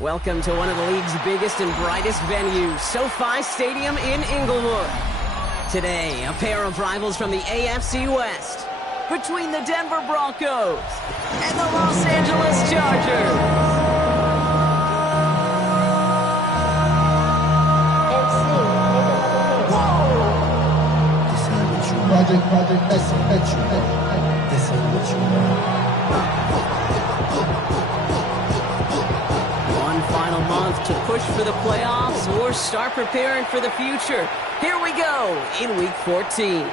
Welcome to one of the league's biggest and brightest venues, SoFi Stadium in Inglewood. Today, a pair of rivals from the AFC West, between the Denver Broncos and the Los Angeles Chargers. Project, this ain't what you want. One final month to push for the playoffs or start preparing for the future. Here we go in Week 14.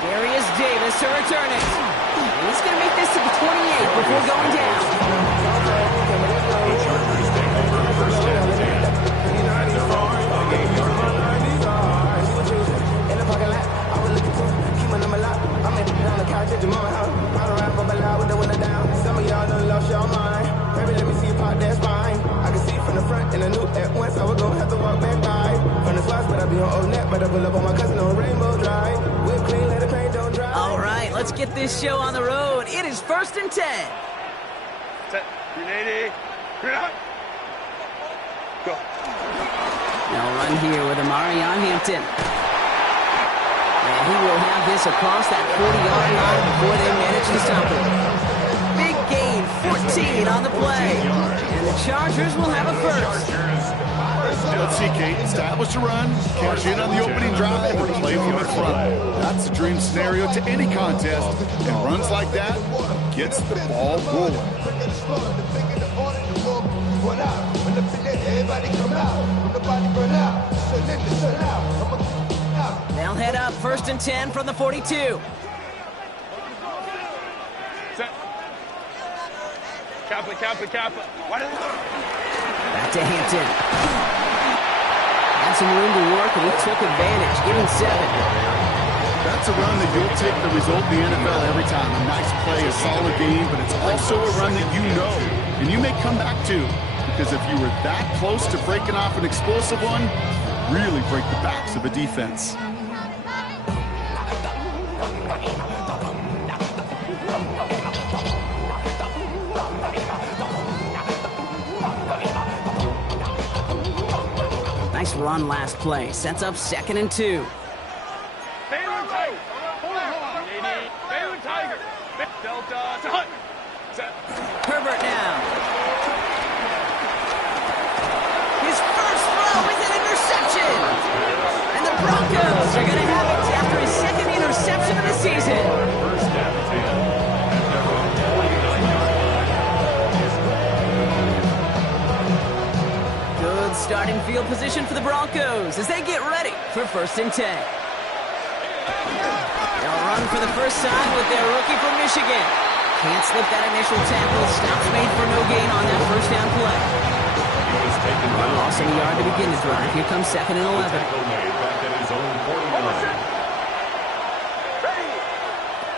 Darius Davis to return it. He's going to make this to the 28 before going down. Some of y'all done lost your mind. Baby, let me see you pop that spine. I can see from the front and I knew at once I was gonna have to walk back by. From the spots, but I be on old neck, but I pull up on my cousin on Rainbow Drive. Whip clean, let the paint don't dry. All right, let's get this show on the road. It is 1st and 10. Set. 380. Go. Now run here with Amarion Hampton. And he will have this across that 40-yard line before they manage to stop it. Big gain, 14 on the play. And the Chargers will have a first. Let's see, Kate. Establish a run, cash in on the opening drive, and play from the front. That's the dream scenario to any contest. And runs like that gets the ball rolling. They'll head up 1st and 10 from the 42. Set. Kappa. What is it? Back to Hampton. Had some room to work, and he took advantage. Give him 7. That's a run that you'll take the result in the NFL every time. A nice play, a solid game, but it's also a run that you know, and you may come back to. Because if you were that close to breaking off an explosive one, you really break the backs of a defense. Nice run last play. Sets up 2nd and 2. Baylor Tiger. 380. Baylor Tiger. Delta to Hunt. Set. Herbert now. His first throw is an interception. And the Broncos are going to have it after his 2nd interception of the season. Good starting field position for the Broncos as they get ready for 1st and 10. They'll run for the first time with their rookie from Michigan. Can't slip that initial tackle. Stops made for no gain on that first down play. Loss of a yard to begin the drive. Here comes 2nd and 11.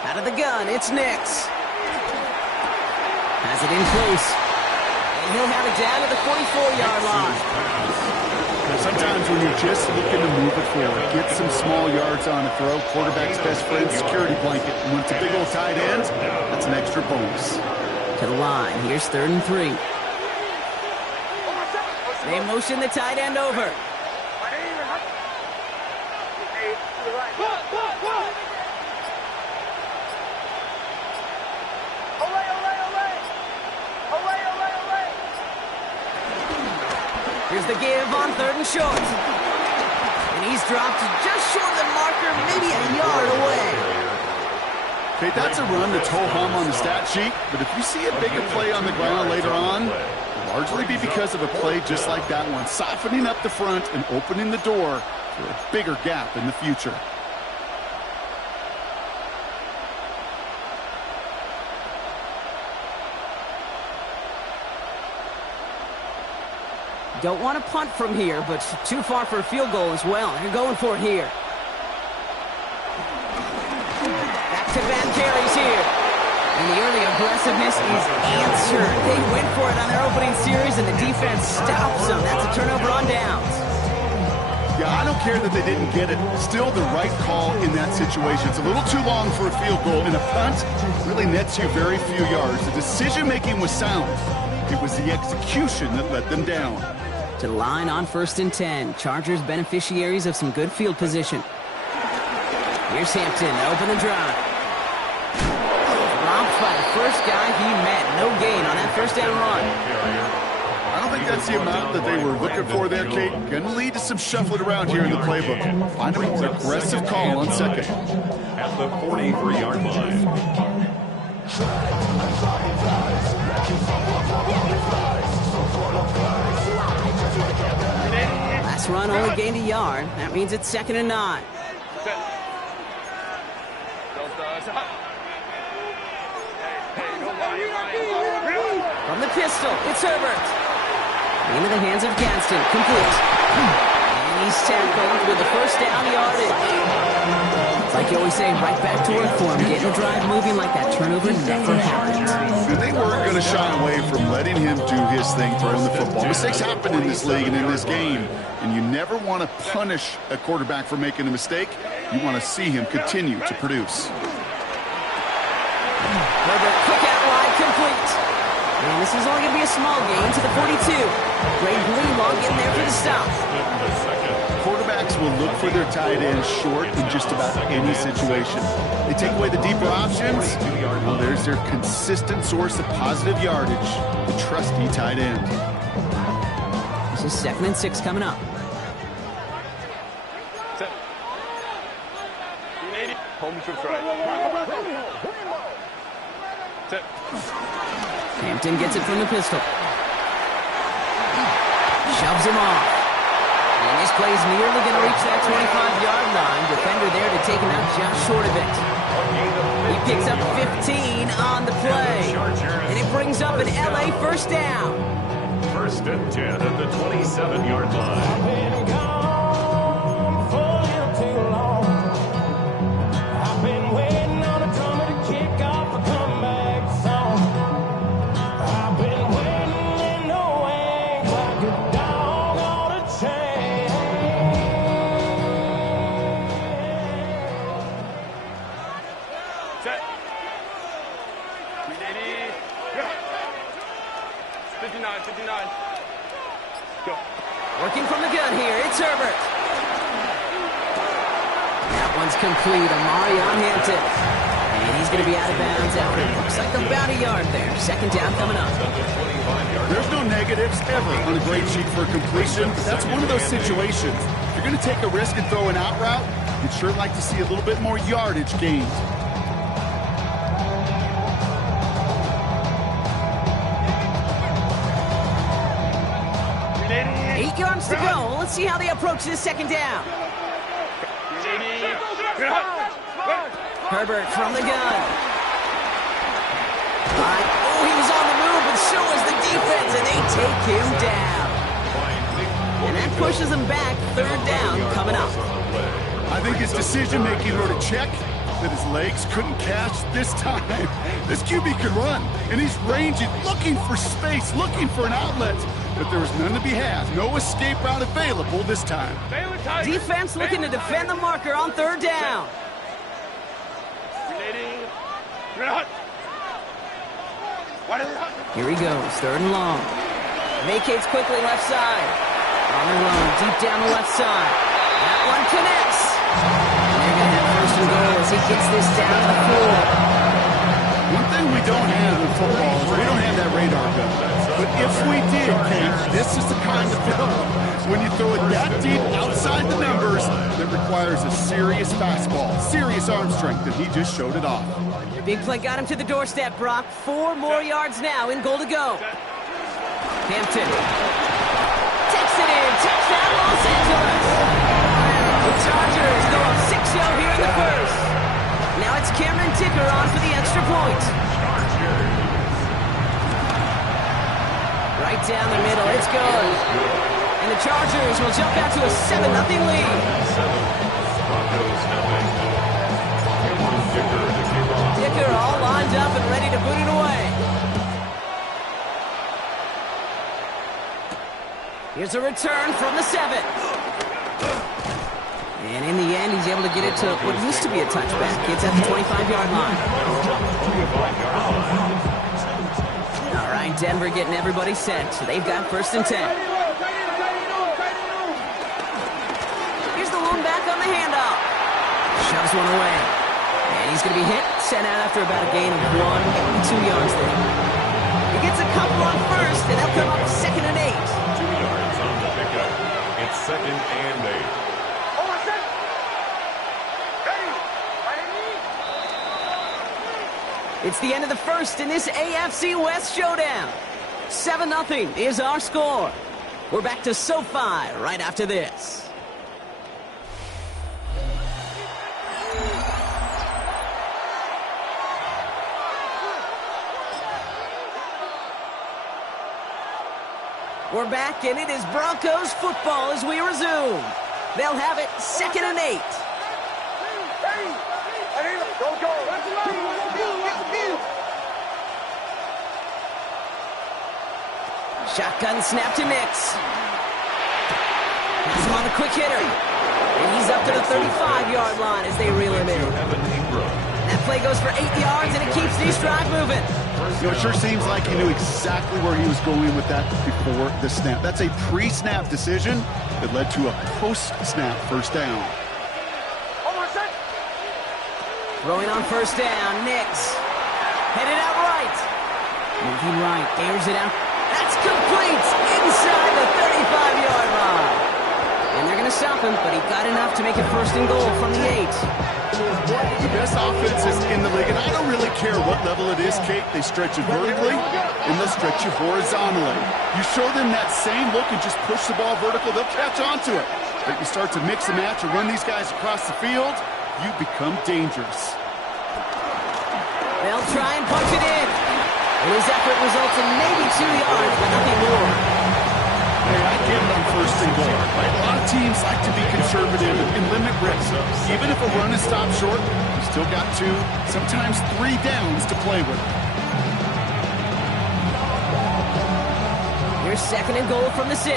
Out of the gun, it's Nix. Has it in close. And he'll have it down to the 44-yard line. Sometimes when you're just looking to move it forward, get some small yards on a throw, quarterback's best friend, security blanket. And when it's a big old tight end, that's an extra bonus. To the line. Here's 3rd and 3. They motion the tight end over. Here's the give on 3rd and short. And he's dropped just short of the marker, maybe a yard away. Okay, that's a run that's ho-hum on the stat sheet, but if you see a bigger play on the ground later on, it'll largely be because of a play just like that one, softening up the front and opening the door for a bigger gap in the future. Don't want to punt from here, but too far for a field goal as well. They're going for it here. Back to Van Carey's here. And the early aggressiveness is answered. They went for it on their opening series, and the defense stops them. That's a turnover on downs. Yeah, I don't care that they didn't get it. Still the right call in that situation. It's a little too long for a field goal, and a punt really nets you very few yards. The decision-making was sound. It was the execution that let them down. To the line on 1st and 10. Chargers beneficiaries of some good field position. Here's Hampton, open and drive. Dropped by the first guy he met. No gain on that first down run. I don't think that's the amount that they were looking for there, Kate. Going to lead to some shuffling around here in the playbook. Find a more aggressive call on second. At the 43-yard line. Last run only gained a yard. That means it's 2nd and 9. From the pistol, it's Herbert. Into the hands of Gadsden, complete. And he's tackled with the first down yardage. It's like you always say, right back to work for him. Getting the drive moving like that turnover never happened. And they weren't going to shy away from letting him do his thing throwing the football. Mistakes happen in this league and in this game. And you never want to punish a quarterback for making a mistake. You want to see him continue to produce. Herbert, quick out wide, complete. And this is only going to be a small gain to the 42. Great Greenlaw getting there for the stop. Quarterbacks will look for their tight end short in just about any situation. They take away the deeper options. Well, there's their consistent source of positive yardage, the trusty tight end. This is 2nd and 6 coming up. Home to right. Set. Hampton gets it from the pistol. Shoves him off. And this play's nearly going to reach that 25-yard line. Defender there to take him out just short of it. He picks up 15 on the play. And it brings up an LA first down. 1st and 10 at the 27-yard line. Working from the gun here, it's Herbert. That one's complete, Amari on Hampton. And he's going to be out of bounds after looks like about a yard there. 2nd down coming up. There's no negatives ever on a grade sheet for completion, but that's one of those situations. If you're going to take a risk and throw an out route, you'd sure like to see a little bit more yardage gained. Yards to go. Let's see how they approach this 2nd down. Herbert from the gun. Oh, he was on the move, but so was the defense, and they take him down. And that pushes them back. 3rd down coming up. I think his decision-making wrote a check that his legs couldn't catch this time. This QB can run, and he's ranging, looking for space, looking for an outlet. But there was none to be had. No escape route available this time. Defense looking to defend the marker on 3rd down. Here he goes, 3rd and long. Vacates quickly left side. On the run, deep down the left side. That one connects. And they're going to have 1st and goal as he gets this down to the 4. One thing we don't have in football is we don't have that radar gun. But if we did, Kate, this is the kind of film when you throw it that deep outside the numbers that requires a serious fastball, serious arm strength, and he just showed it off. Big play got him to the doorstep, Brock. 4 more yards now in goal to go. Hampton takes it in. Touchdown, Los Angeles. The Chargers go up 6-0 here in the 1st. Now it's Cameron Ticker on for the extra point. Right down the middle, it's good. And the Chargers will jump out to a 7-0 lead. Ticker all lined up and ready to boot it away. Here's a return from the 7. And in the end, he's able to get it to what used to be a touchback. It's at the 25-yard line. All right. right, Denver getting everybody set. So they've got 1st and 10. Here's the lone back on the handoff. Shoves one away. And he's going to be hit, sent out after about a gain of 1, 2 yards there. He gets a couple on 1st, and they'll come up 2nd and 8. 2 yards on the pickup. It's 2nd and 8. It's the end of the 1st in this AFC West showdown. 7-0 is our score. We're back to SoFi right after this. We're back, and it is Broncos football as we resume. They'll have it 2nd and 8. Shotgun snap to Nix. He's on the quick hitter. And he's up to the 35-yard line as they reel him in. That play goes for 8 yards, and it keeps these drive moving. You know, it sure seems like he knew exactly where he was going with that before the snap. That's a pre-snap decision that led to a post-snap 1st down. Throwing on 1st down, Nix. Headed out right. Moving right, airs it out. That's complete inside the 35-yard line. And they're going to stop him, but he got enough to make it 1st and goal from the 8. The best offenses in the league, and I don't really care what level it is, Kate. They stretch it vertically, and they'll stretch it horizontally. You show them that same look and just push the ball vertical, they'll catch on to it. But you start to mix and match and run these guys across the field, you become dangerous. They'll try and punch it in. His effort results in maybe 2 yards, but nothing more. Hey, I get it on 1st and goal, right? A lot of teams like to be conservative and limit risk. Even if a run is stopped short, you still got 2, sometimes 3 downs to play with. Here's 2nd and goal from the 6.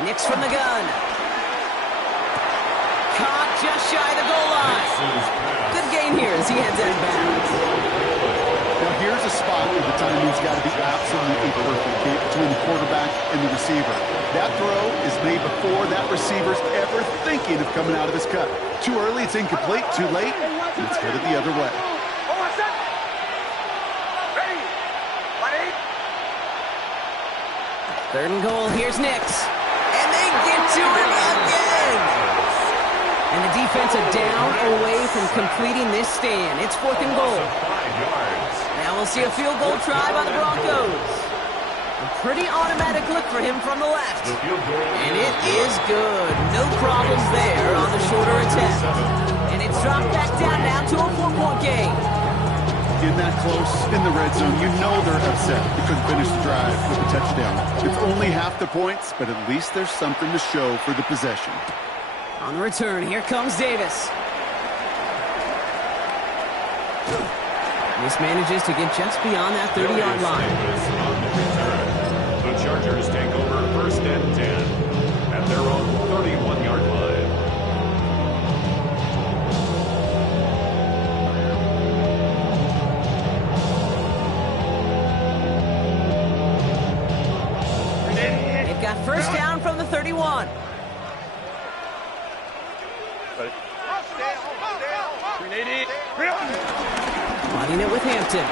Nix from the gun. Caught just shy of the goal line. Good gain here as he heads out of bounds. Now here's a spot where the timing's got to be absolutely perfect, Kate, between the quarterback and the receiver. That throw is made before that receiver's ever thinking of coming out of his cut. Too early, it's incomplete. Too late, it's headed the other way. 3rd and goal, here's Nix. And they get to him again! And the defense are down away from completing this stand. It's 4th and goal. 5 yards. Now we'll see a field goal try by the Broncos. A pretty automatic look for him from the left. And it is good. No problems there on the shorter attempt. And it's dropped back down now to a 4-point game. In that close in the red zone, you know they're upset. They couldn't finish the drive with a touchdown. It's only half the points, but at least there's something to show for the possession. On the return, here comes Davis. This manages to get just beyond that 30-yard line. The Chargers take over 1st and 10 at their own 31-yard line. Got 1st down from the 31. Running it with Hampton.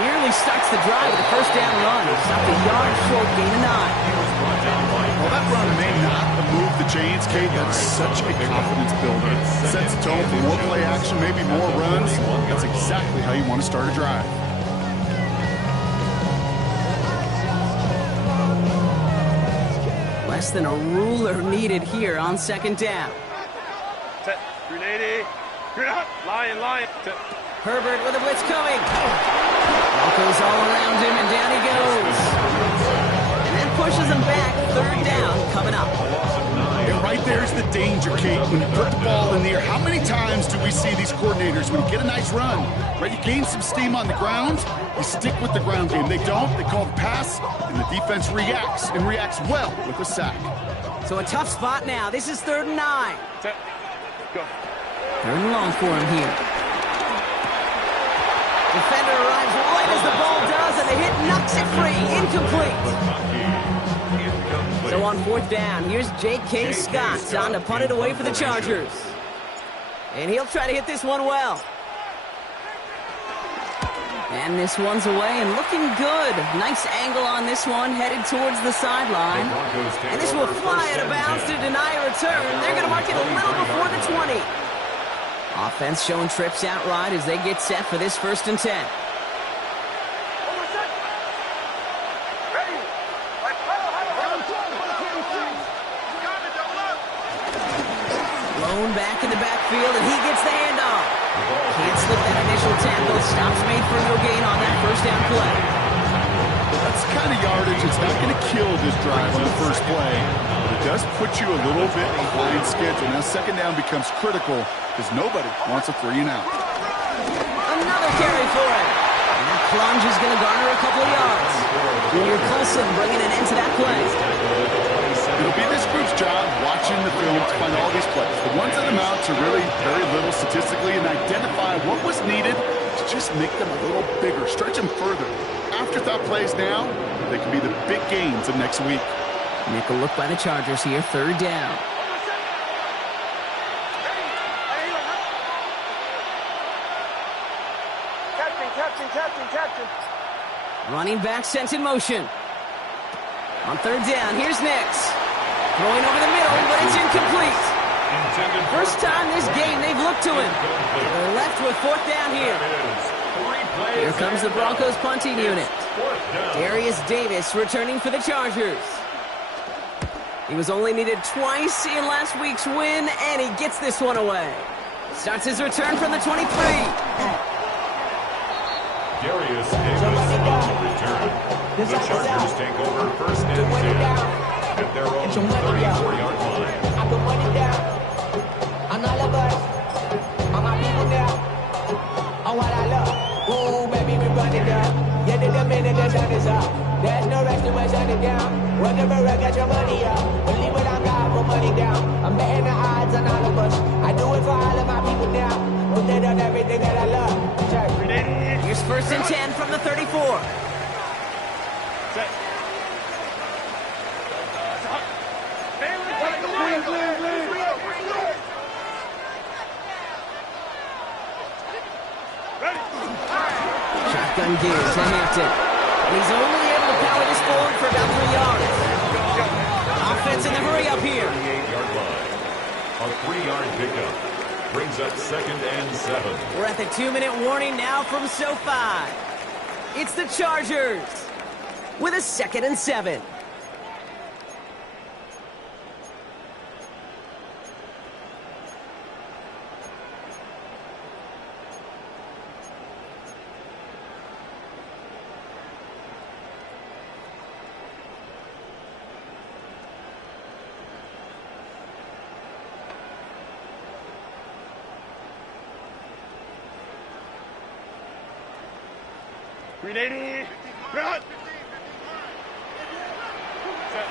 Nearly starts the drive with a 1st down run. Stopped a yard short, gain of 9. Well, that run may not have moved the chains, Kate. That's such a confidence builder. Sets the tone for more play action, maybe more runs. That's exactly how you want to start a drive. Less than a ruler needed here on 2nd down. Set. 380. Lion. Herbert with a blitz coming. Broncos all around him, and down he goes. And that pushes him back. 3rd down coming up. And right right there's the danger, Kate. When you put the ball in the air, how many times do we see these coordinators, when you get a nice run, right, you gain some steam on the ground, you stick with the ground game. They don't, they call the pass, and the defense reacts, and reacts well with a sack. So a tough spot now. This is 3rd and 9. Set. Go. 3rd and long for him here. Defender arrives right as the ball does, and the hit knocks it free. Incomplete. So on 4th down, here's J.K. Scott on to punt it away for the Chargers. And he'll try to hit this one well. And this one's away and looking good. Nice angle on this one, headed towards the sideline. And this will fly out of bounds to deny a return. They're going to mark it a little before the 20. Offense showing trips outright as they get set for this 1st and 10. Blown back in the backfield, and he gets the handoff. Can't slip that initial tackle. Stops made for no gain on that 1st down play. That's the kind of yardage. It's not going to kill this drive on the first play, but it does put you a little bit behind schedule. Now 2nd down becomes critical because nobody wants a 3 and out. Another carry for it. And that plunge is going to garner a couple of yards. Junior Colson bringing an end to that play. It'll be this group's job watching the film to find all these plays. The ones that amount to really very little statistically and identify what was needed to just make them a little bigger, stretch them further. Afterthought plays now, they can be the big gains of next week. Nickel look by the Chargers here, 3rd down. Captain. Running back sent in motion. On 3rd down, here's Nix. Throwing over the middle, but it's incomplete. First time this game they've looked to him. They're left with 4th down here. Here comes the Broncos punting unit. Darius Davis returning for the Chargers. He was only needed twice in last week's win, and he gets this one away. Starts his return from the 23. Darius Davis on the return. The Chargers take over 1st and 10 at their own 34-yard line. I put money down on all of us, on my people now, on what I love. Ooh, baby, we run it down. Yeah, the minute the sun is up. There's no rest to my shut it down. Whatever I got your money up. Believe what I got, put money down. I'm betting the odds on all of us. I do it for all of my people now. Put that on everything that I love. Here's 1st and 10 from the 34. Set. Shotgun give to Hampton. And he's only able to power this forward for about 3 yards. Offense in the hurry up here. 38-yard line. A 3-yard pickup brings up 2nd and 7. We're at the 2-minute warning now from SoFi. It's the Chargers with a 2nd and 7. .380. Run. Set.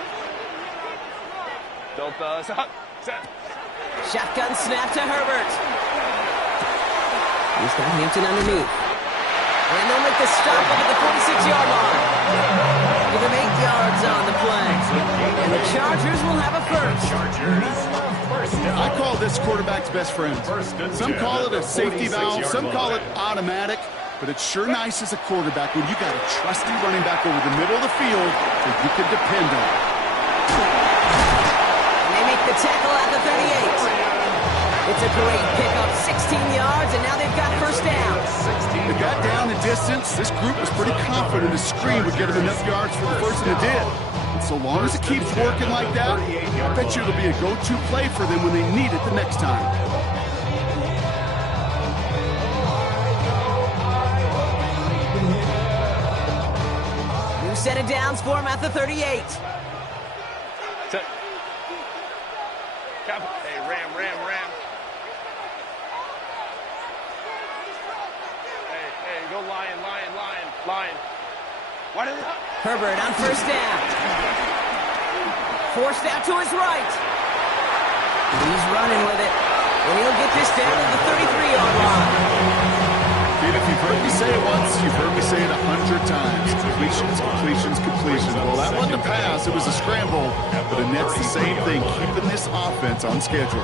Delta. Set. Shotgun snap to Herbert. He's got Hampton underneath. And they'll make the stop up at the 46-yard line. Give him 8 yards on the play. And the Chargers will have a first. I call this quarterback's best friend. Some call it a safety valve, some call it automatic, but it's sure nice as a quarterback when you got a trusty running back over the middle of the field that you can depend on. And they make the tackle at the 38. It's a great pickup, 16 yards, and now they've got first down. They got down the distance. This group was pretty confident a screen would get them enough yards for the first, and it did. And so long as it keeps working like that, I bet you it'll be a go-to play for them when they need it the next time. New set of downs for him at the 38. Set. Line. What is it? Herbert on first down. Forced out to his right. He's running with it. And he'll get this down to the 33-yard line. Dude, if you've heard me say it once, you've heard me say it 100 times. Completions, completions, completions. Well, that wasn't a pass. It was a scramble. But the Nets, the same thing, keeping this offense on schedule.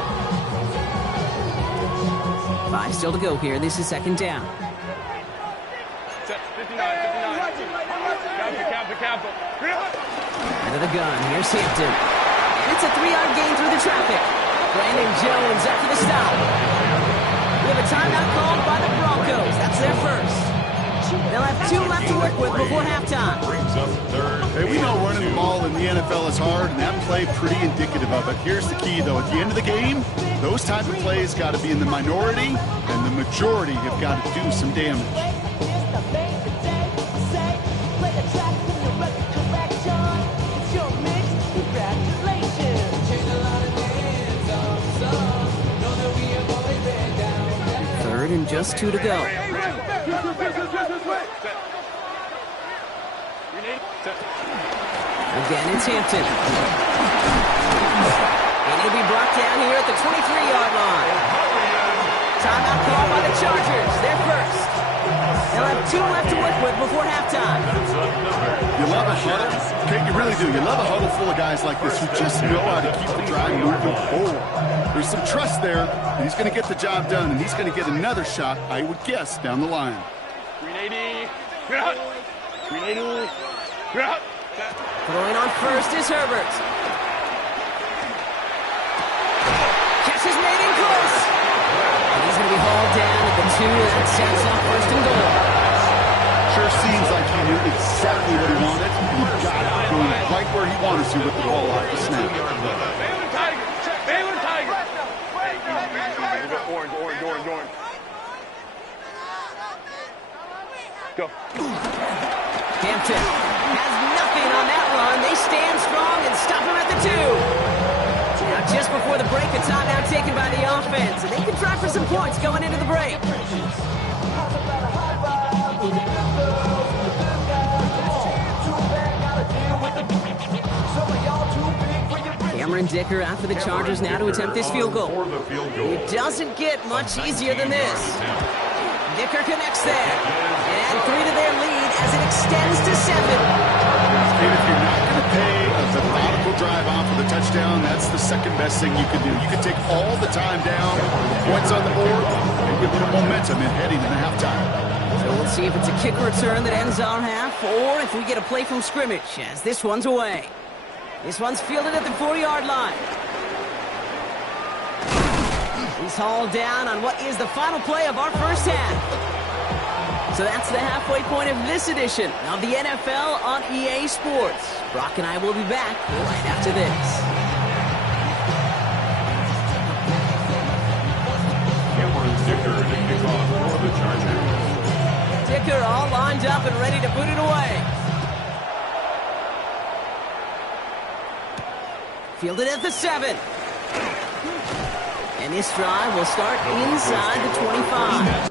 5 still to go here. This is second down. 59. Count. Into the gun. Here's Hampton. And it's a 3-yard gain through the traffic. Brandon Jones up for the stop. We have a timeout called by the Broncos. That's their first. They'll have 2 left to work with before halftime. Brings up third. Hey, we know running the ball in the NFL is hard, and that play pretty indicative of it. Here's the key, though. At the end of the game, those type of plays got to be in the minority, and the majority have got to do some damage. Third and just 2 to go. Again, it's Hampton. And he'll be brought down here at the 23-yard line. Timeout call by the Chargers. They're first. They'll have 2 left to work with before halftime. You love a huddle. Okay, you really do. You love a huddle full of guys like this who just know how to keep the drive moving forward. There's some trust there, and he's going to get the job done, and he's going to get another shot, I would guess, down the line. 380. Throwing on first is Herbert. Catch is made in close. And he's going to be hauled down at the 2 that sets up first and goal. Sure seems like he knew exactly what he wanted. He got it going right where he wanted to with the ball off the snap. Baylor Tiger. Orange. Go. Hampton has nothing on that run. They stand strong and stop him at the 2. Now just before the break, a timeout taken by the offense. And they can try for some points going into the break. Cameron Dicker out for the Chargers now to attempt this field goal. It doesn't get much easier than this. Dicker connects there. And 3 to their lead as it extends to 7. And if you're not going to pay a methodical drive off of the touchdown, that's the second best thing you can do. You can take all the time down, points on the board, and get a little momentum in heading into halftime. So we'll see if it's a kick return that ends our half, or if we get a play from scrimmage, as this one's away. This one's fielded at the 4-yard line. He's hauled down on what is the final play of our first half. So that's the halfway point of this edition of the NFL on EA Sports. Brock and I will be back right after this. Cameron Dicker to kick off for the Chargers. Dicker all lined up and ready to put it away. Fielded at the 7. And this drive will start inside the 25.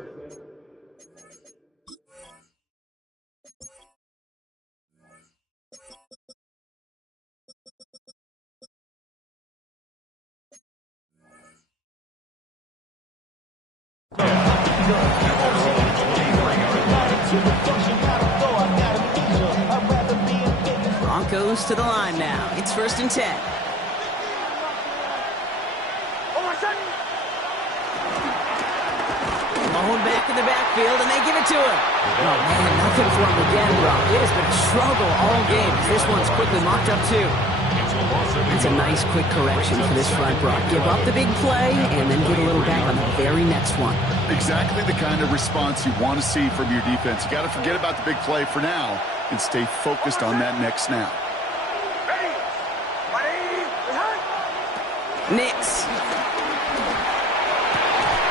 Broncos to the line now. It's 1st and 10. Mahone back in the backfield, and they give it to him. Oh, man, nothing for him again, Brock. It has been a struggle all game. This one's quickly mocked up, too. It's a nice, quick correction for this front, Brock. Give up the big play, and then get a little back on the very next one. Exactly the kind of response you want to see from your defense. You got to forget about the big play for now and stay focused on that next snap. Nix.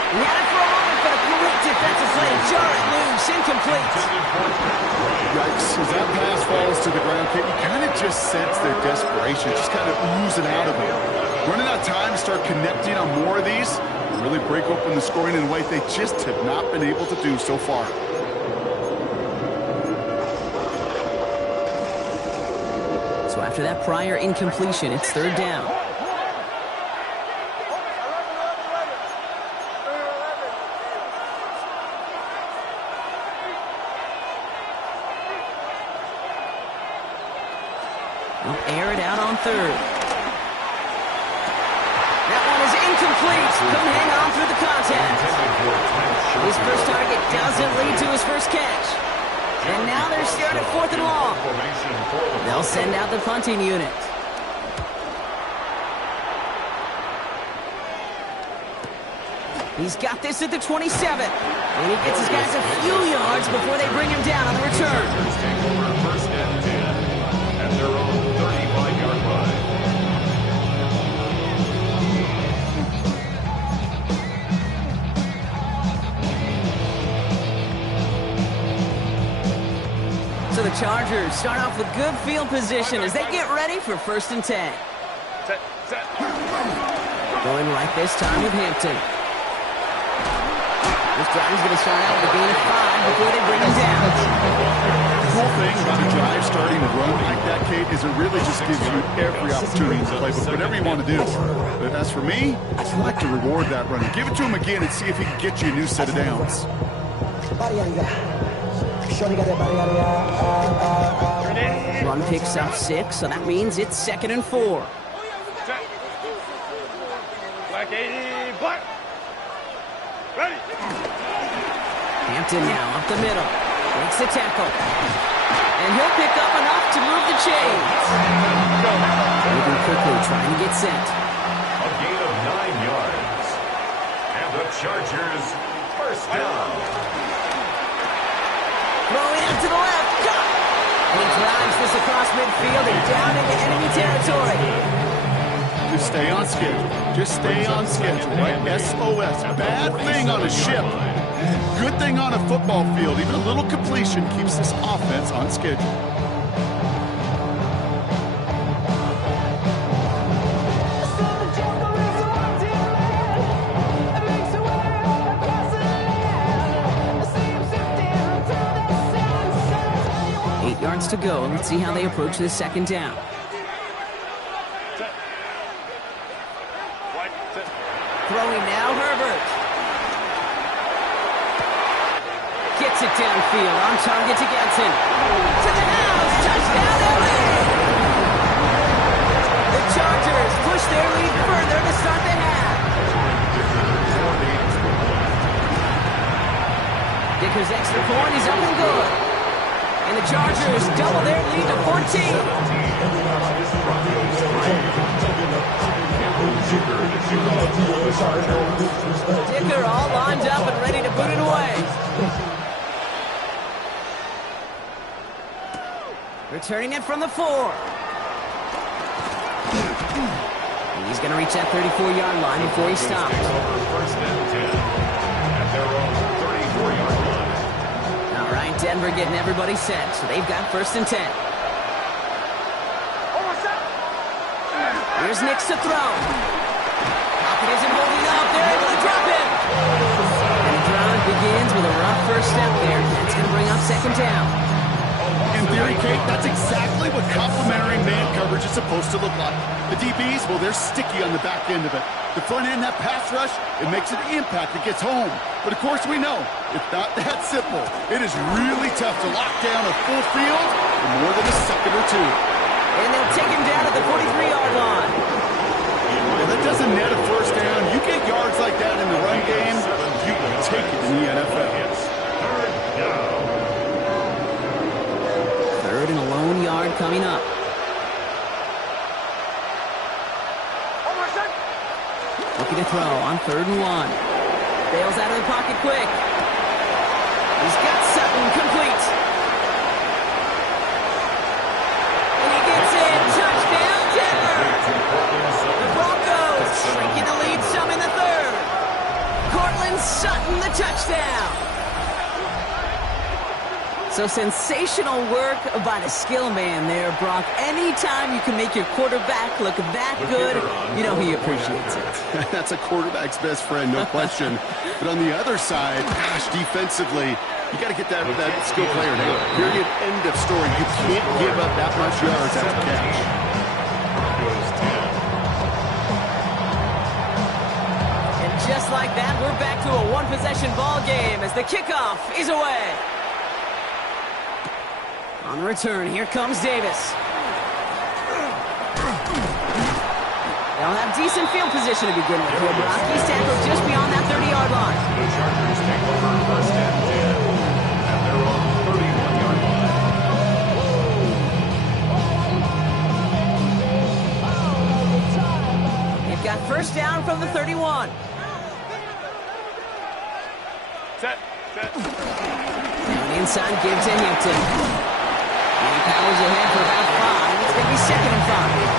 He had it for a moment, but a great defensive play. Jar it loose, incomplete. Yikes, as that pass falls to the ground, you kind of just sense their desperation, just kind of oozing out of them. Running out of time to start connecting on more of these, and really break open the scoring in a way they just have not been able to do so far. So after that prior incompletion, it's third down. They'll air it out on third. That one is incomplete. Couldn't hang on through the contact. His first target doesn't lead to his first catch. And now they're staring at 4th and long. They'll send out the punting unit. He's got this at the 27. And he gets his guys a few yards before they bring him down on the return. Take over first and 10 at their own 35-yard line. So the Chargers start off with good field position as they get ready for first and 10. Set, set. Going right this time with Hampton. This drive is going to start out with a gain of 5 before they bring him down. The cool thing about a drive starting to run like that, Kate, is it really just gives you every opportunity to play with whatever you want to do. But as for me, I like to reward that runner. Give it to him again and see if he can get you a new set of downs. Run picks up 6, so that means it's 2nd and 4. Set. Black 80, black. Ready. Hampton now up the middle. Makes the tackle. And he'll pick up enough to move the chains. Moving quickly, trying to get set. A gain of 9 yards. And the Chargers first down. Throwing out to the left. Got it. And he drives this across midfield and down into enemy territory. Just stay on schedule. Just stay on schedule, right? SOS. Bad thing on a ship. Good thing on a football field. Even a little completion keeps this offense on schedule. To go. Let's see how they approach this second down. Set. White, set. Throwing now, Herbert. Gets it downfield. On target to Ganson. To the house. Touchdown, LA! The Chargers push their lead further to start the half. Dicker's extra point is up and good. And the Chargers double their lead to 14. Dicker all lined up and ready to put it away. Returning it from the 4. He's going to reach that 34-yard line before he stops. First and 10 at their own 34-yard line. All right, Denver getting everybody set, so they've got first and 10. Here's Nix to throw. Pocket isn't holding up. They're able to drop him. And the drive begins with a rough first step there. That's going to bring up second down. In theory, Kate, that's exactly what complementary man coverage is supposed to look like. The DBs, well, they're sticky on the back end of it. The front end, that pass rush, it makes an impact. It gets home. But, of course, we know it's not that simple. It is really tough to lock down a full field in more than a second or two. And they'll take him down at the 43-yard line. Well, that doesn't net a first down. You get yards like that in the run game, you can take it in the NFL. Third and a lone yard coming up. Looking to throw on 3rd and 1. Bails out of the pocket quick. He's got Sutton complete. And he gets in. Touchdown, Denver. The Broncos shrinking the lead some in the 3rd. Cortland Sutton, the touchdown. So sensational work by the skill man there, Brock. Anytime you can make your quarterback look that good, you know he appreciates it. That's a quarterback's best friend, no question. But on the other side, gosh, defensively, You got to get that skill player down. Period. End of story. You can't give up that much yards after catch. Broncos 10. And just like that, we're back to a one-possession ball game as the kickoff is away. On the return, here comes Davis. They'll have decent field position to begin with. He's tackled just beyond that 30-yard line. The Chargers take over first and 10 at their own 31-yard line. They've got first down from the 31. Set. Down inside, give to Hampton. And he powers ahead for about 5. It's going to be 2nd and 5.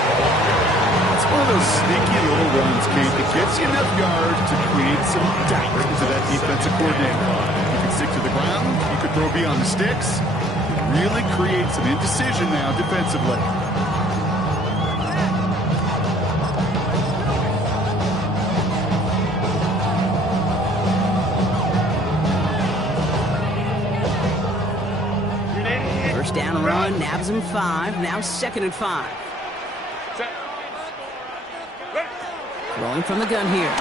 It's one of those sneaky little runs, Kate, that gets you enough yards to create some doubt into that defensive coordinator. You can stick to the ground. You could throw beyond the sticks. Really create some indecision now defensively. First down run, nabs him 5. Now 2nd and 5. Set. Ready. Rolling from the gun here.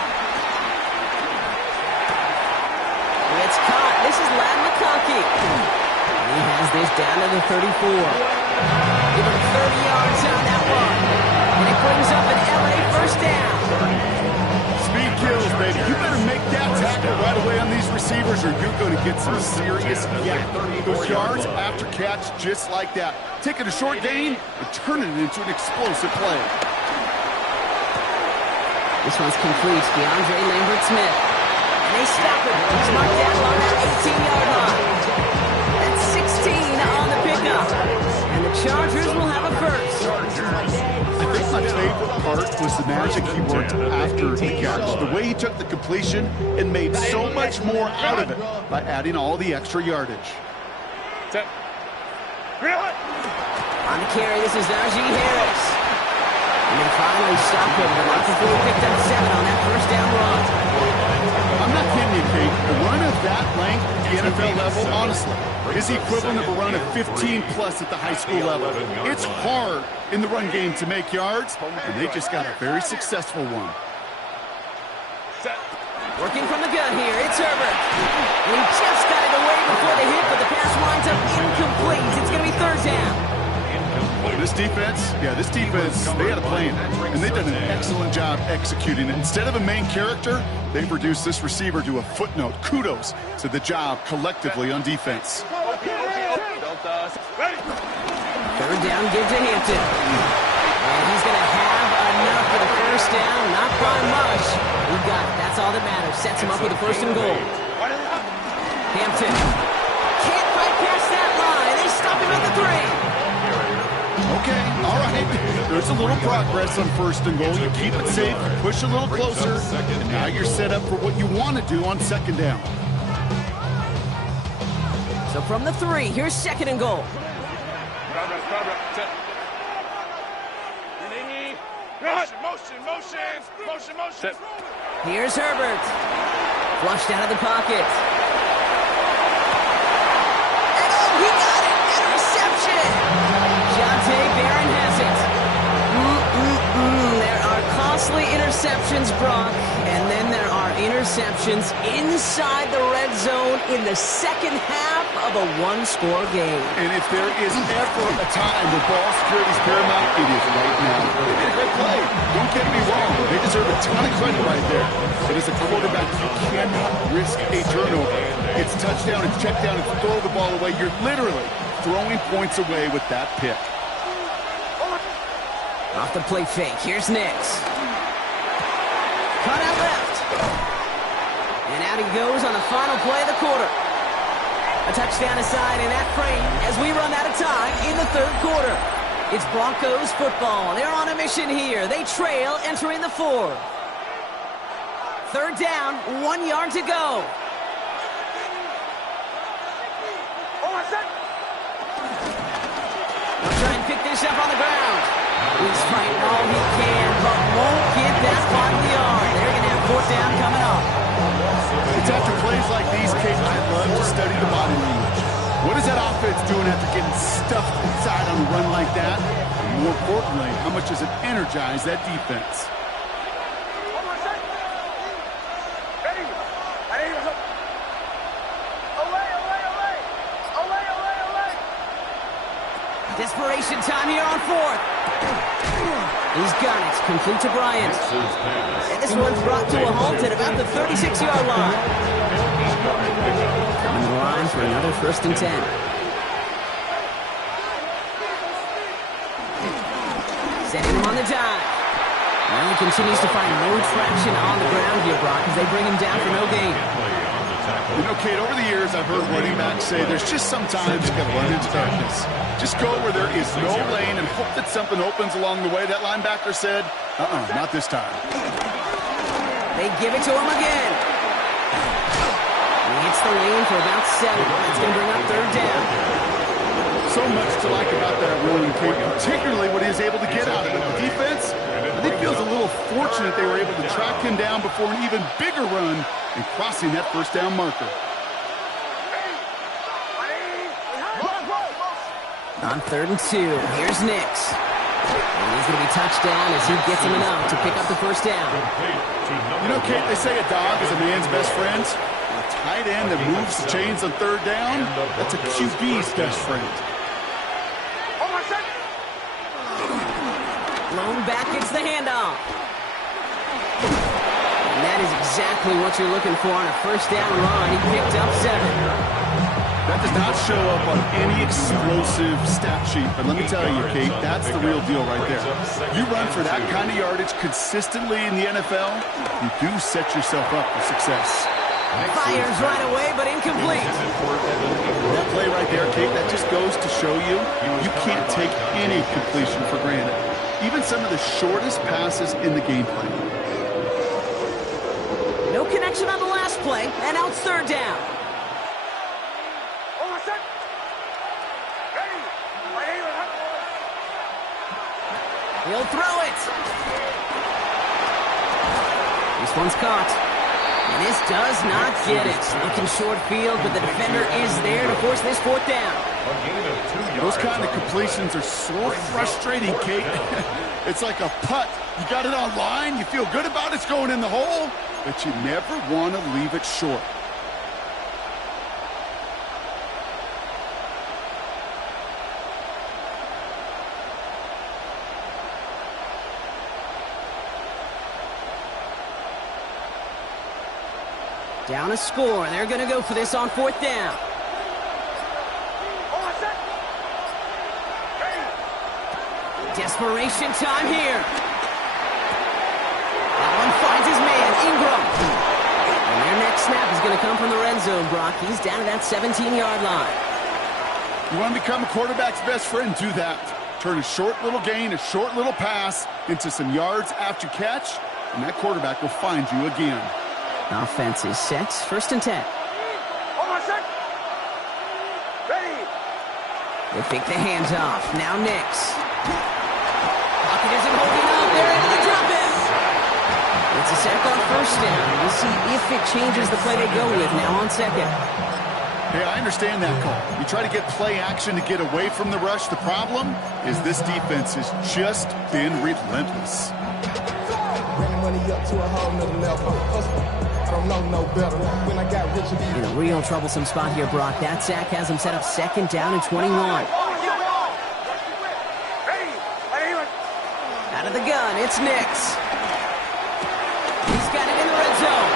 It's caught. This is Lad McConkey. He has this down to the 34. Give him 30 yards on that one. And it brings up an LA first down. Speed kills, baby. You better make that tackle right away on these receivers or you're going to get some serious yak. Those yards after catch just like that. Taking a short gain and turning it into an explosive play. This one's complete. DeAndre Lambert-Smith. And they stop it. He's marked down on that 18-yard line. That's 16 on the pickup. And the Chargers will have a first. I think my favorite part was the magic he worked after the catch. The way he took the completion and made so much more out of it by adding all the extra yardage. Set. Real it. On the carry, this is Najee Harris. And then finally stop him. But not before he picked up 7 on that first down run. I'm not kidding you, Kate. A run of that length at the NFL level, honestly, is the equivalent of a run of 15-plus at the high school level. It's hard in the run game to make yards, and they just got a very successful one. Set. Working from the gun here, it's Herbert. And he just got it away before the hit, but the pass winds up incomplete. It's going to be 3rd down. This defense, they had a plan, and they've done an excellent job executing it. Instead of a main character, they've reduced this receiver to a footnote. Kudos to the job collectively on defense. Ready. 3rd down, give to Hampton. And he's going to have enough for the first down. Not by much. He got it. That's all that matters. Sets him up with a 1st and goal. Hampton can't quite pass that line. They stop him at the 3. Okay, all right. There's a little progress on 1st and goal. You keep it safe, you push a little closer, and now you're set up for what you want to do on 2nd down. So from the 3, here's 2nd and goal. Set. Motion. Set. Here's Herbert. Flushed out of the pocket. And oh, he got it! Interception! Jonte Barron has it. There are costly interceptions, Brock. And then there are interceptions inside the red zone in the 2nd half of a 1-score game. And if there is ever a time where ball security is paramount, it is right now. They did a great play. Don't get me wrong. They deserve a ton of credit right there. But as a quarterback, you cannot risk a turnover. It's touchdown, it's check down, it's throw the ball away. You're literally throwing points away with that pick. Off the play fake. Here's Nix. Cut out left. And out he goes on the final play of the quarter. A touchdown aside in that frame as we run out of time in the 3rd quarter. It's Broncos football. They're on a mission here. They trail entering the 4th. 3rd down, 1 yard to go. They'll try and pick this up on the ground. He's fighting all he can, but won't get that final yard. They're going to have 4th down coming up. It's after plays like these, Kate, I love to study the body language. What is that offense doing after getting stuffed inside on a run like that? And more importantly, how much does it energize that defense? Desperation time here on fourth. He's got it. Complete to Bryant. And this one's brought to a halt at about the 36-yard line. Coming to the line for another 1st and 10. Setting him on the dive. Now he continues to find no traction on the ground here, Brock, as they bring him down for no gain. You know, Kate, over the years, I've heard running backs say there's just sometimes you got to run into darkness. Just go where there is no lane and hope that something opens along the way. That linebacker said, not this time. They give it to him again. He hits the lane for about 7. That's going to bring up 3rd down. So much to like about that run, Kate, particularly what he was able to get out of it. The defense, I think, feels a little fortunate they were able to track him down before an even bigger run and crossing that 1st down marker. On 3rd and 2, here's Nix. And he's going to be touched down as he gets him enough to pick up the 1st down. You know, Kate, they say a dog is a man's best friend. A tight end that moves the chains on 3rd down, that's a QB's best friend. Blown back, gets the handoff. And that is exactly what you're looking for on a 1st down run. He picked up 7. That does not show up on any explosive stat sheet, but let me tell you, Kate, that's the real deal right there. You run for that kind of yardage consistently in the NFL, you do set yourself up for success. Fires right away, but incomplete. That play right there, Kate, that just goes to show you, you can't take any completion for granted. Even some of the shortest passes in the game plan. No connection on the last play, and now it's 3rd down. He'll throw it. This one's caught. And this does not get it. Looking short field, but the defender is there to force this 4th down. Those kind of completions are so frustrating, Kate. It's like a putt. You got it on line, you feel good about it's going in the hole, but you never want to leave it short. Down a score. They're going to go for this on 4th down. Desperation time here. That one finds his man, Ingram. And their next snap is going to come from the red zone, Brock. He's down to that 17-yard line. You want to become a quarterback's best friend? Do that. Turn a short little gain, a short little pass into some yards after catch, and that quarterback will find you again. Offense is set. 1st and 10. They pick the hands off. Now Nix. Pocket isn't holding up. They're into the drop-in. It's a sack on 1st down. We'll see if it changes the play they go with now on 2nd. Hey, I understand that call. You try to get play action to get away from the rush. The problem is this defense has just been relentless. Running money up to a whole nother level. I don't know no better. When I got rich again. In a real troublesome spot here, Brock. That sack has him set up 2nd down and 21. Out of the gun, it's Nix. He's got it in the red zone.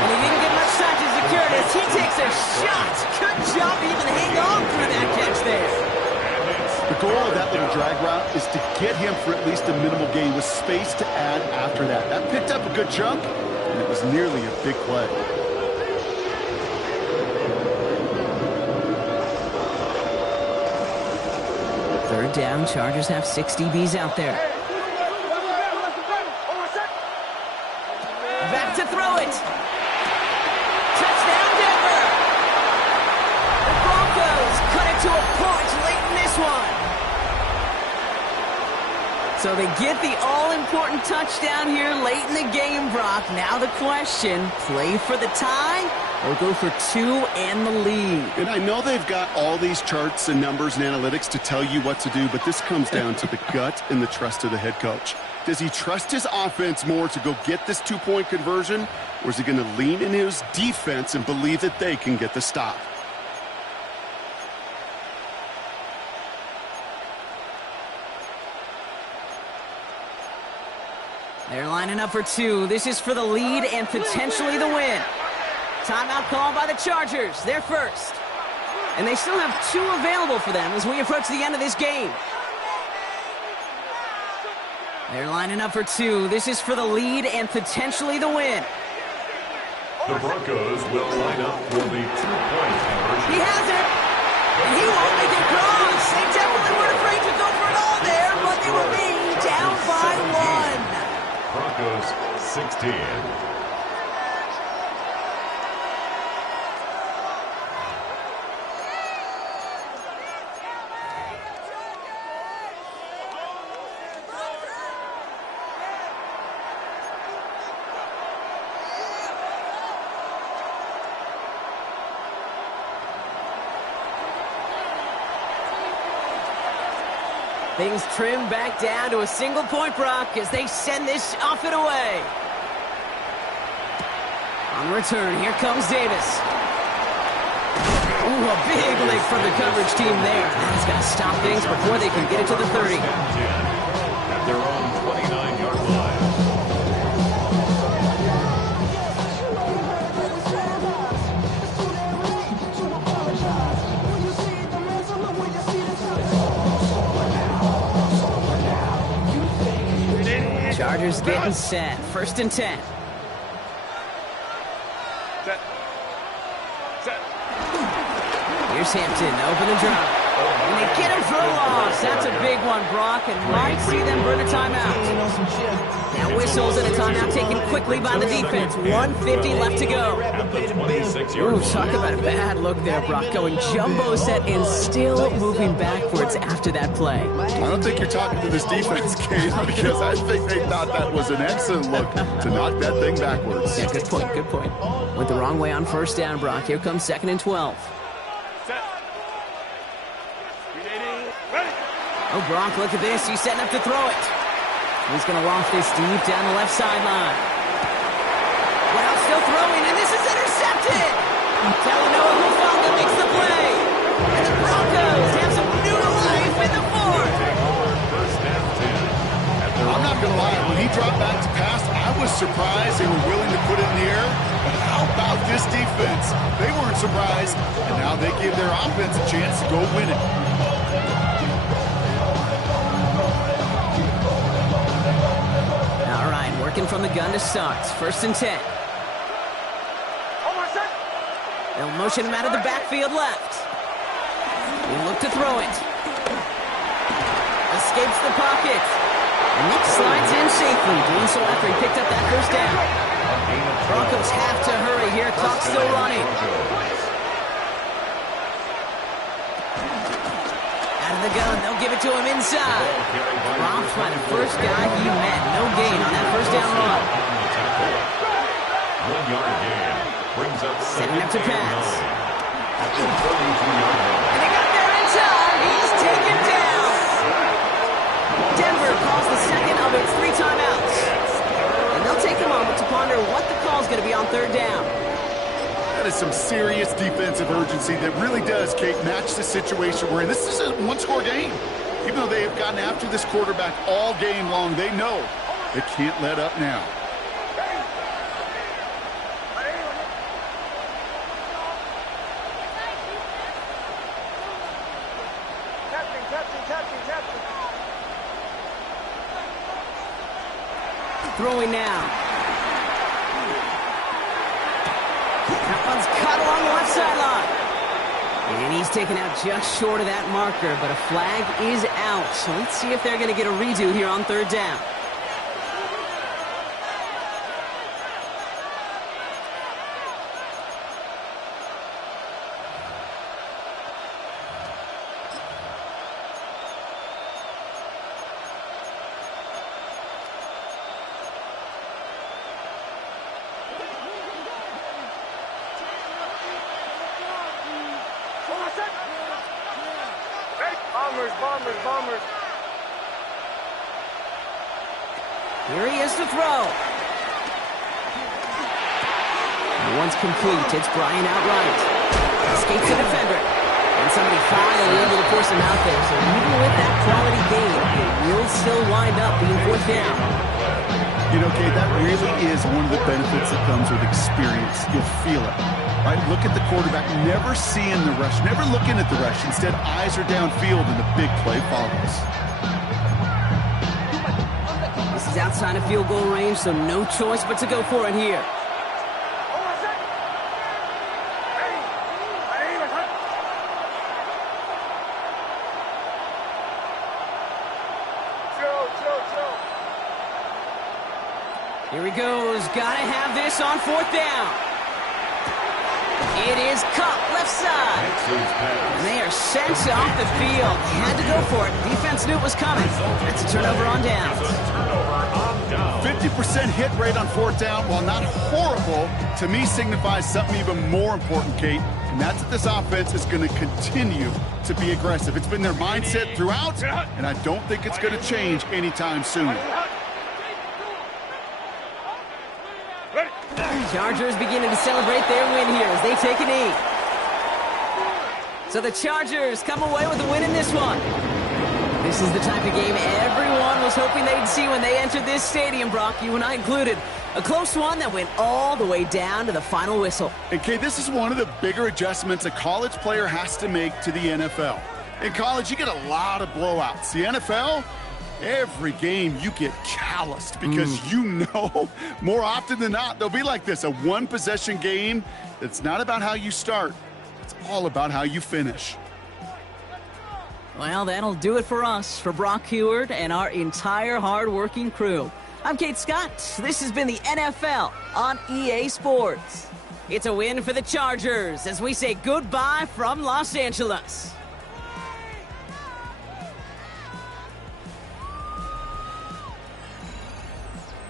And he didn't get much time to secure it as he takes a shot. Good job to even hang on through that catch there. The goal of that little drag route is to get him for at least a minimal gain with space to add after that. That picked up a good chunk, and it was nearly a big play. Third down, Chargers have 6 DBs out there. Back to throw it. Touchdown, Denver. The Broncos cut it to a punch late in this one. So they get the all-important touchdown here late in the game, Brock. Now the question, play for the tie They'll go for 2 and the lead. And I know they've got all these charts and numbers and analytics to tell you what to do, but this comes down to the gut and the trust of the head coach. Does he trust his offense more to go get this 2-point conversion, or is he going to lean in his defense and believe that they can get the stop? They're lining up for 2. This is for the lead and potentially the win. Timeout called by the Chargers. They're first. And they still have 2 available for them as we approach the end of this game. They're lining up for 2. This is for the lead and potentially the win. The Broncos will line up for the 2-point conversion. He has it. And he won't make it cross. They definitely weren't afraid to go for it all there, but they remain down by 1. Broncos 16. Things trim back down to a single point, Brock, as they send this off and away. On the return, here comes Davis. Ooh, a big lick from the coverage team there. That's going to stop things before they can get it to the 30. At their own 29-yard line. Chargers getting set. 1st and 10. Set. Set. Here's Hampton, open and drop. And they get him for a loss. That's a big one, Brock, and might see them burn a timeout. Now whistles and a timeout taken quickly by the defense. 1:50 left to go. At the 26-yard line. Ooh, talk about a bad look there, Brock. Going jumbo set and still moving backwards after that play. I don't think you're talking to this defense, Kane, because I think they thought that was an excellent look to knock that thing backwards. Yeah, good point, good point. Went the wrong way on 1st down, Brock. Here comes 2nd and 12. Set. Ready. Oh, Brock, look at this. He's setting up to throw it. He's going to loft this deep down the left sideline. Well, still throwing, and this is intercepted. Talanoa Hufanga makes the play. And the Broncos have some new life in the 4th. I'm not going to lie. When he dropped back to pass, I was surprised they were willing to put it in the air. But how about this defense? They weren't surprised, and now they give their offense a chance to go win it. All right, working from the gun to start. 1st and 10. They'll motion him out of the backfield left. He'll look to throw it. Escapes the pocket. And Nick slides in safely. Doing so after he picked up that 1st down. Broncos have to hurry here. Clock still running. Out of the gun. They'll give it to him inside. Dropped by the first guy he met. No gain on that 1st down run. 1-yard gain brings up Setting up to pass. At the 32-yard line. And they got there in time. He's taken down. Denver calls the second of its 3 timeouts. And they'll take a moment to ponder what the call is going to be on 3rd down. That is some serious defensive urgency that really does, Kate, match the situation we're in. This is a one-score game. Even though they have gotten after this quarterback all game long, they know they can't let up now. Throwing now. That one's cut along the left sideline. And he's taken out just short of that marker, but a flag is out. So let's see if they're going to get a redo here on 3rd down. Bombers. Here he is to throw. Once complete, it's Bryant outright. Escapes the defender. And somebody finally able to force him out there. So even with that quality gain, it will still wind up being fourth down. You know, Kate, that really is one of the benefits that comes with experience. You'll feel it, right? Look at the quarterback, never seeing the rush, never looking at the rush. Instead, eyes are downfield, and the big play follows. This is outside of field goal range, so no choice but to go for it here. Here he goes. Gotta have this on fourth down. It is caught left side. And they are sent off the field. They had to go for it. Defense knew it was coming. That's a turnover on downs. 50% hit rate on fourth down, while not horrible, to me signifies something even more important, Kate. And that's that this offense is going to continue to be aggressive. It's been their mindset throughout, and I don't think it's going to change anytime soon. Chargers beginning to celebrate their win here as they take a knee. So the Chargers come away with a win in this one. This is the type of game everyone was hoping they'd see when they entered this stadium, Brock, you and I included. A close one that went all the way down to the final whistle. And Kate, this is one of the bigger adjustments a college player has to make to the NFL. In college, you get a lot of blowouts. The NFL, every game you get calloused because you know more often than not they'll be like this, a one-possession game. It's not about how you start. It's all about how you finish. Well, that'll do it for us, for Brock Heward and our entire hard-working crew. I'm Kate Scott. This has been the NFL on EA Sports. It's a win for the Chargers as we say goodbye from Los Angeles.